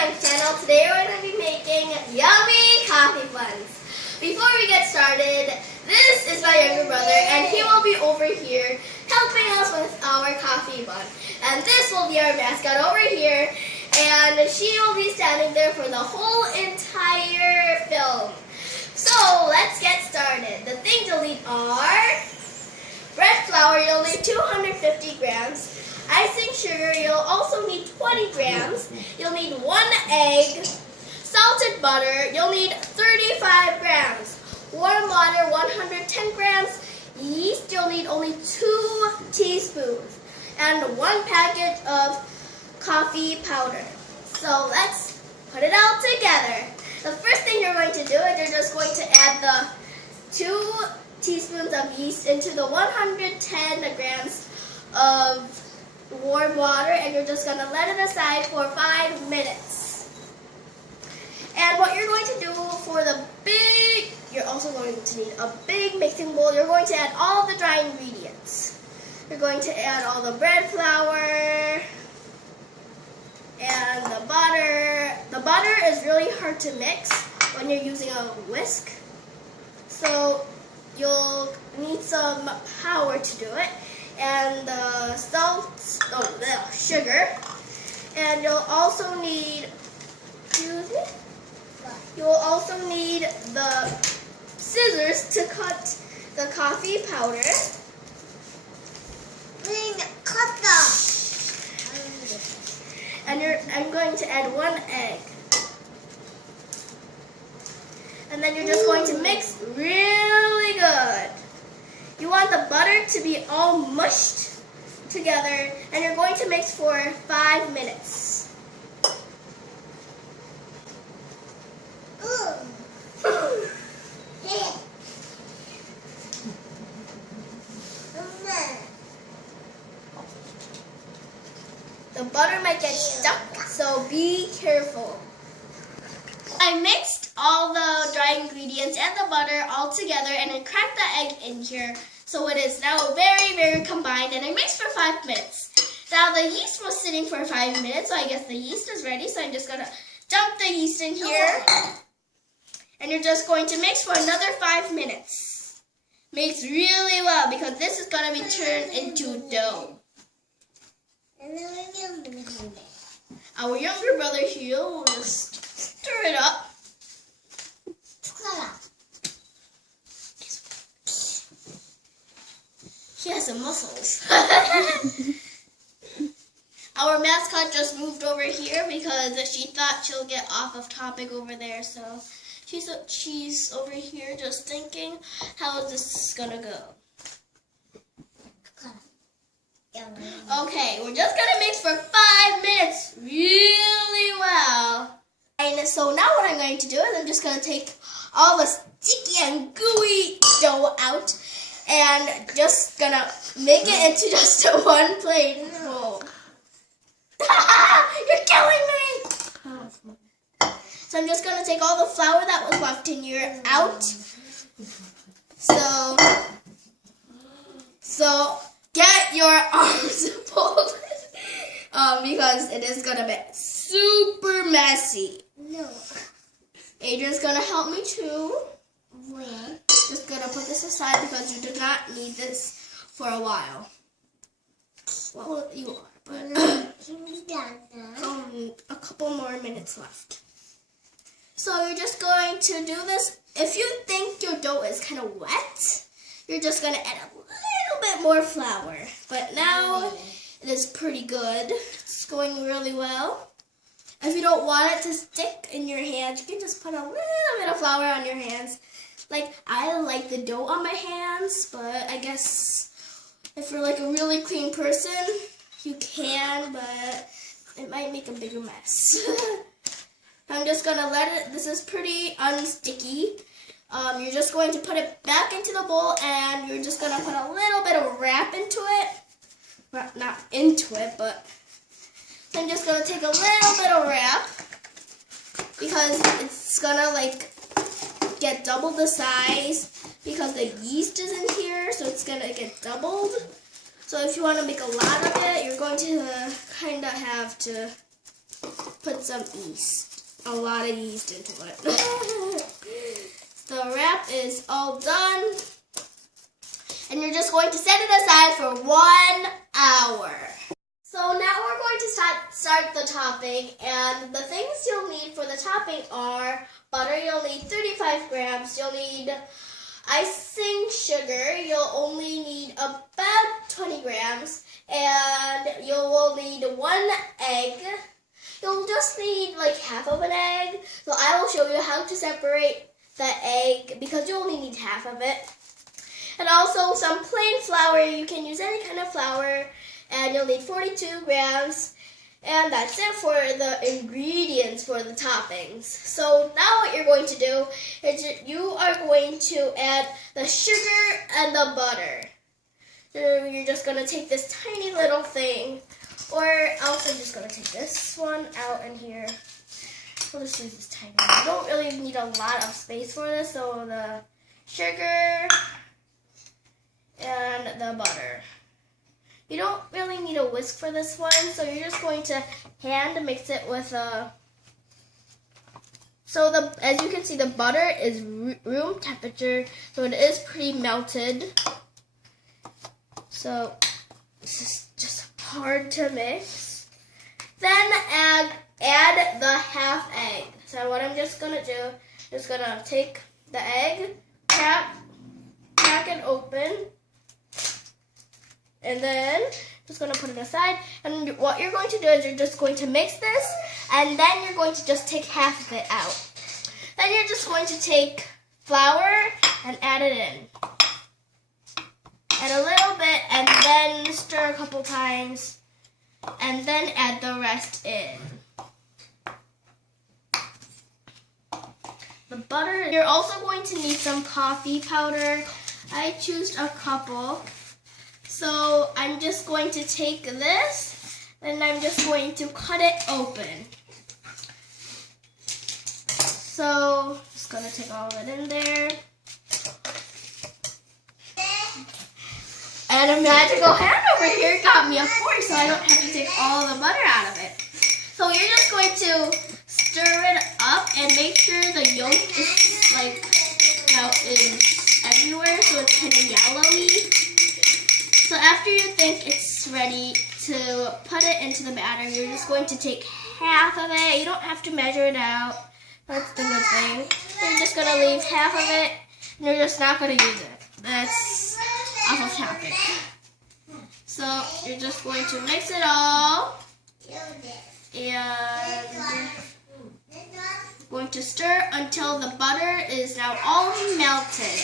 Young channel. Today we're going to be making yummy coffee buns. Before we get started, this is my younger brother and he will be over here helping us with our coffee bun. And this will be our mascot over here, and she will be standing there for the whole entire film. So let's get started. The things you'll need are bread flour, you'll need 250 grams. Icing sugar, you'll also need 20 grams. You'll need 1 egg. Salted butter, you'll need 35 grams. Warm water, 110 grams. Yeast, you'll need only 2 teaspoons. And 1 package of coffee powder. So let's put it all together. The first thing you're going to do is you're just going to add the 2 teaspoons of yeast into the 110 grams of warm water, and you're just going to let it aside for 5 minutes. And what you're going to do for the you're also going to need a big mixing bowl. You're going to add all the dry ingredients. You're going to add all the bread flour and the butter. The butter is really hard to mix when you're using a whisk, so you'll need some power to do it. And the sugar, and you'll also need, the scissors to cut the coffee powder. And I'm going to add 1 egg. And then you're just going to mix really good. You want the butter to be all mushed together, and you're going to mix for 5 minutes. The butter might get stuck, so be careful. I mixed all the dry ingredients and the butter all together, and I cracked the egg in here, so it is now very, very combined, and I mixed for 5 minutes. Now the yeast was sitting for 5 minutes, so I guess the yeast is ready, so I'm just going to dump the yeast in here, and you're just going to mix for another 5 minutes. Mix really well, because this is going to be turned into dough. Our younger brother here will just stir it up. He has some muscles. Our mascot just moved over here because she thought she'll get off of topic over there. So she's over here just thinking, how is this gonna go? Okay, we're just gonna mix for 5 minutes really well. And so now what I'm going to do is I'm just gonna take all the sticky and gooey dough out and just gonna make it into just a 1 plate bowl. You're killing me! So I'm just gonna take all the flour that was left in here out. So get your arms pulled because it is gonna be super messy. No. Adrian's gonna help me too. Where? Just gonna put this aside because you do not need this for a while. Well, you are, but a couple more minutes left. So you're just going to do this. If you think your dough is kind of wet, you're just gonna add a little bit more flour. But now it is pretty good. It's going really well. If you don't want it to stick in your hands, you can just put a little bit of flour on your hands. Like, I like the dough on my hands, but I guess if you're like a really clean person, you can, but it might make a bigger mess. I'm just gonna let it, this is pretty unsticky. You're just going to put it back into the bowl, and you're just gonna put a little bit of wrap into it. Well, not into it, but I'm just gonna take a little bit of wrap because it's gonna like get double the size because the yeast is in here, so it's gonna get doubled. So if you want to make a lot of it, you're going to kind of have to put some yeast. A lot of yeast into it. The wrap is all done. And you're just going to set it aside for 1 hour. So now we're going to start the topping, and the things you'll need for the topping are butter. You'll need 35 grams. You'll need icing sugar. You'll only need about 20 grams, and you will need 1 egg. You'll just need like half of an egg. So I will show you how to separate the egg because you only need half of it. And also some plain flour. You can use any kind of flour. And you'll need 42 grams. And that's it for the ingredients for the toppings. So now what you're going to do is you are going to add the sugar and the butter. So you're just going to take this tiny little thing. Or else I'm just going to take this one out in here. We'll just use this tiny one. You don't really need a lot of space for this. So the sugar and the butter. You don't really need a whisk for this one, so you're just going to hand mix it with a... So as you can see, the butter is room temperature, so it is pretty melted. So this is just hard to mix. Then add the half egg. So what I'm just gonna do is gonna take the egg, crack it open. And then just going to put it aside. And what you're going to do is you're just going to mix this. And then you're going to just take half of it out. Then you're just going to take flour and add it in. Add a little bit and then stir a couple times. And then add the rest in. The butter. You're also going to need some coffee powder. I chose a couple. So I'm just going to take this and I'm just going to cut it open. So just going to take all of it in there. And a magical hand over here got me a fork so I don't have to take all the butter out of it. So you're just going to stir it up and make sure the yolk is is everywhere so it's kind of yellowy. So after you think it's ready to put it into the batter, you're just going to take half of it. You don't have to measure it out. That's the good thing. You're just going to leave half of it, and you're just not going to use it. That's off of topic. So you're just going to mix it all, and going to stir until the butter is now all melted.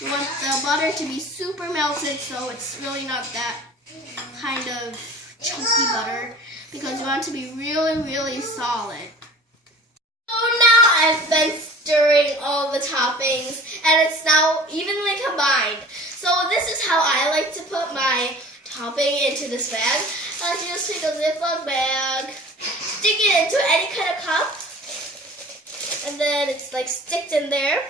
You want the butter to be super melted so it's really not that kind of chunky butter because you want it to be really, really solid. So now I've been stirring all the toppings and it's now evenly combined. So this is how I like to put my topping into this bag. You just take a Ziploc bag, stick it into any kind of cup, and then it's like sticked in there.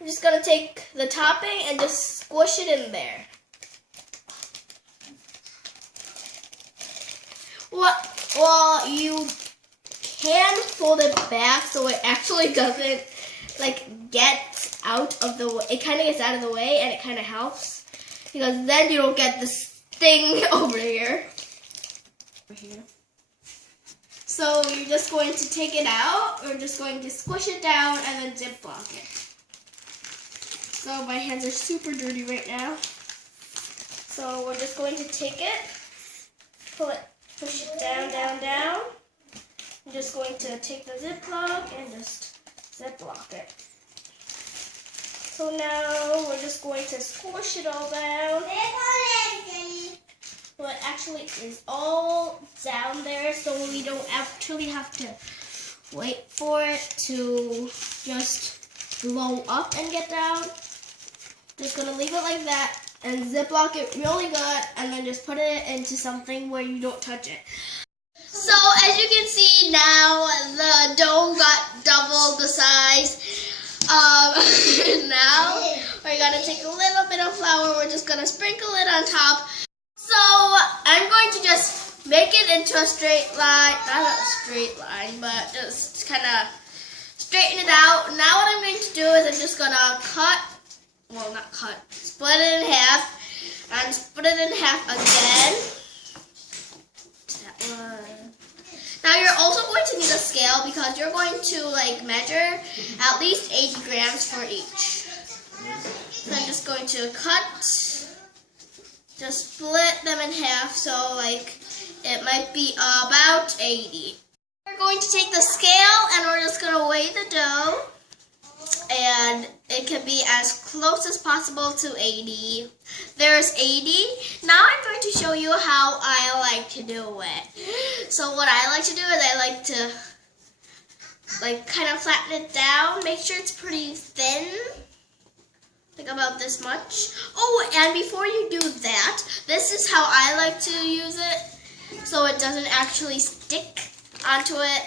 I'm just going to take the topping and just squish it in there. Well, you can fold it back so it actually doesn't get out of the way. It kind of gets out of the way and it kind of helps because then you don't get this thing over here. So you're just going to take it out. We're just going to squish it down and then Ziploc it. So my hands are super dirty right now. So we're just going to take it, push it down, down, down. I'm just going to take the Ziploc and just Ziploc it. So now we're just going to squish it all down. Well, it actually is all down there, so we don't actually have to wait for it to just blow up and get down. Just gonna leave it like that and Ziploc it really good and then just put it into something where you don't touch it. So as you can see now, the dough got double the size. Now we're gonna take a little bit of flour. We're just gonna sprinkle it on top. So I'm going to just make it into a straight line, not a straight line, but just kind of straighten it out. Now what I'm going to do is I'm just going to split it in half, and split it in half again. That one. Now you're also going to need a scale because you're going to like measure at least 80 grams for each. So I'm just going to just split them in half, so like it might be about 80. We're going to take the scale and we're just going to weigh the dough, and it can be as close as possible to 80. There's 80. Now I'm going to show you how I like to do it. So what I like to do is I like to like kind of flatten it down, make sure it's pretty thin. Like about this much. Oh, and before you do that, this is how I like to use it so it doesn't actually stick onto it.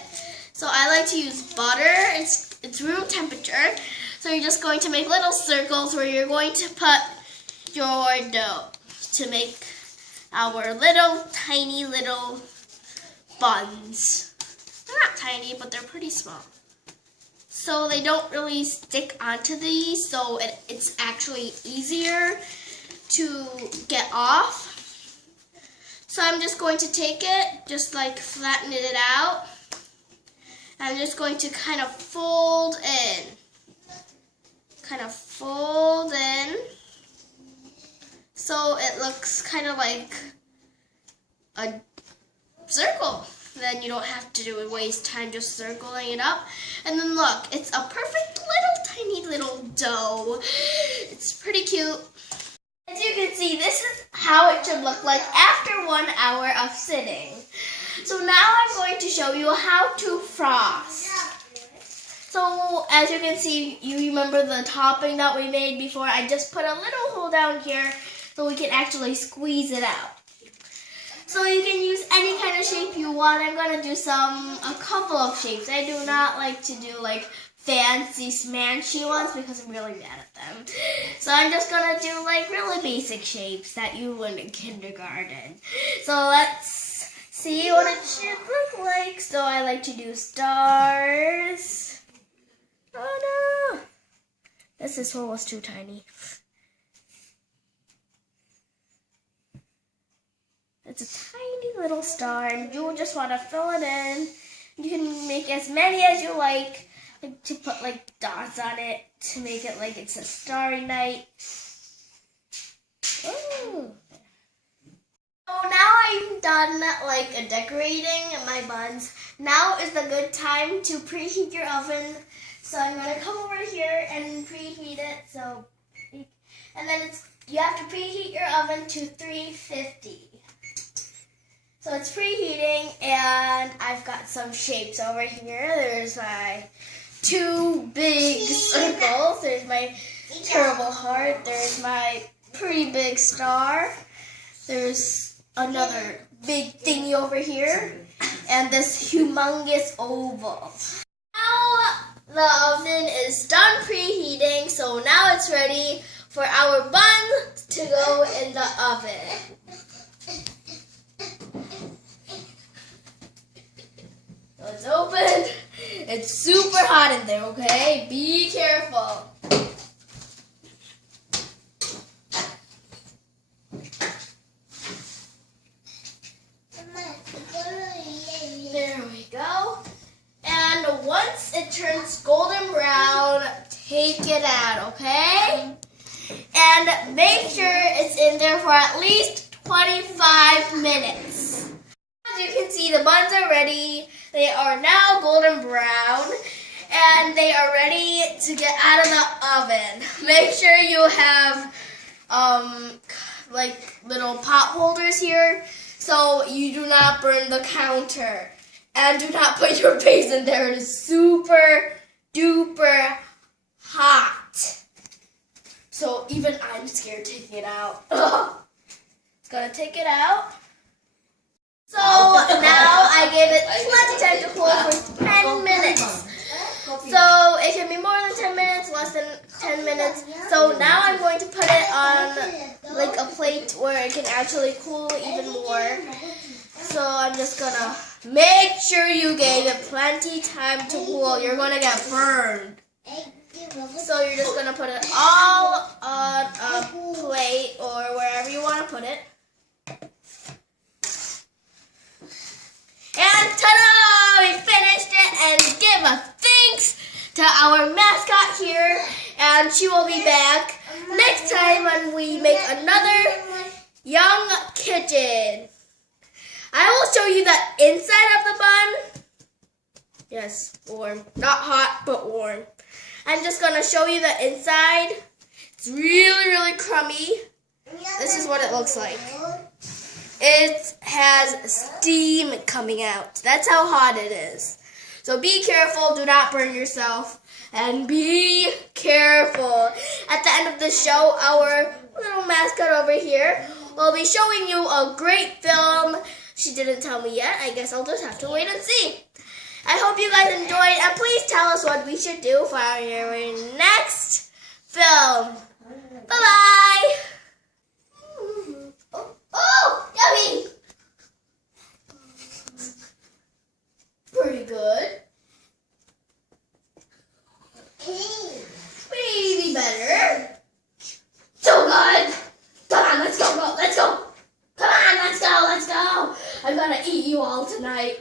So I like to use butter. It's room temperature. So you're just going to make little circles where you're going to put your dough to make our little tiny little buns. They're not tiny, but they're pretty small. So they don't really stick onto these, so it's actually easier to get off. So I'm just going to take it, just like flatten it out. I'm just going to kind of fold in. So it looks kind of like a circle. Then you don't have to waste time just circling it up. And then look, it's a perfect little tiny little dough. It's pretty cute. As you can see, this is how it should look like after 1 hour of sitting. So now I'm going to show you how to frost. So as you can see, you remember the topping that we made before? I just put a little hole down here so we can actually squeeze it out. So you can use any kind of shape you want. I'm going to do a couple of shapes. I do not like to do like fancy smanchy ones because I'm really bad at them. So I'm just going to do like really basic shapes that you learned in kindergarten. So let's see what it should look like. So I like to do stars. Oh no! This one was too tiny. It's a tiny little star, and you just want to fill it in. You can make as many as you like to put like dots on it to make it like it's a starry night. Ooh. So now I'm done like decorating my buns. Now is the good time to preheat your oven. So I'm gonna come over here and preheat it. And then you have to preheat your oven to 350. So it's preheating, and I've got some shapes over here. There's my 2 big circles. There's my terrible heart. There's my pretty big star. There's another big thingy over here, and this humongous oval. Now the oven is done preheating, so now it's ready for our bun to go in the oven. So it's open. It's super hot in there, okay? Be careful. There we go. And once it turns golden brown, take it out, okay? And make sure it's in there for at least 25 minutes. As you can see, the buns are ready. They are now golden brown, and they are ready to get out of the oven. Make sure you have like little pot holders here so you do not burn the counter. And do not put your base in there. It is super duper hot. So even I'm scared taking it out. It's gonna take it out. So now I gave it plenty of time to cool for 10 minutes. So it can be more than 10 minutes, less than 10 minutes. So now I'm going to put it on like a plate where it can actually cool even more. So I'm just gonna make sure you gave it plenty time to cool. You're gonna get burned. So you're just gonna put it all on a plate or wherever you want to put it. And ta-da! We finished it, and give a thanks to our mascot here, and she will be back next time when we make another young kitten. I will show you the inside of the bun. Yes, warm. Not hot, but warm. I'm just going to show you the inside. It's really, really crummy. This is what it looks like. It has steam coming out. That's how hot it is. So be careful. Do not burn yourself. And be careful. At the end of the show, our little mascot over here will be showing you a great film. She didn't tell me yet. I guess I'll just have to wait and see. I hope you guys enjoyed, and please tell us what we should do for our next film. Bye-bye. Oh, yummy. Pretty good. Maybe better. So good. Come on, let's go. Let's go. Come on, let's go. I'm gonna eat you all tonight.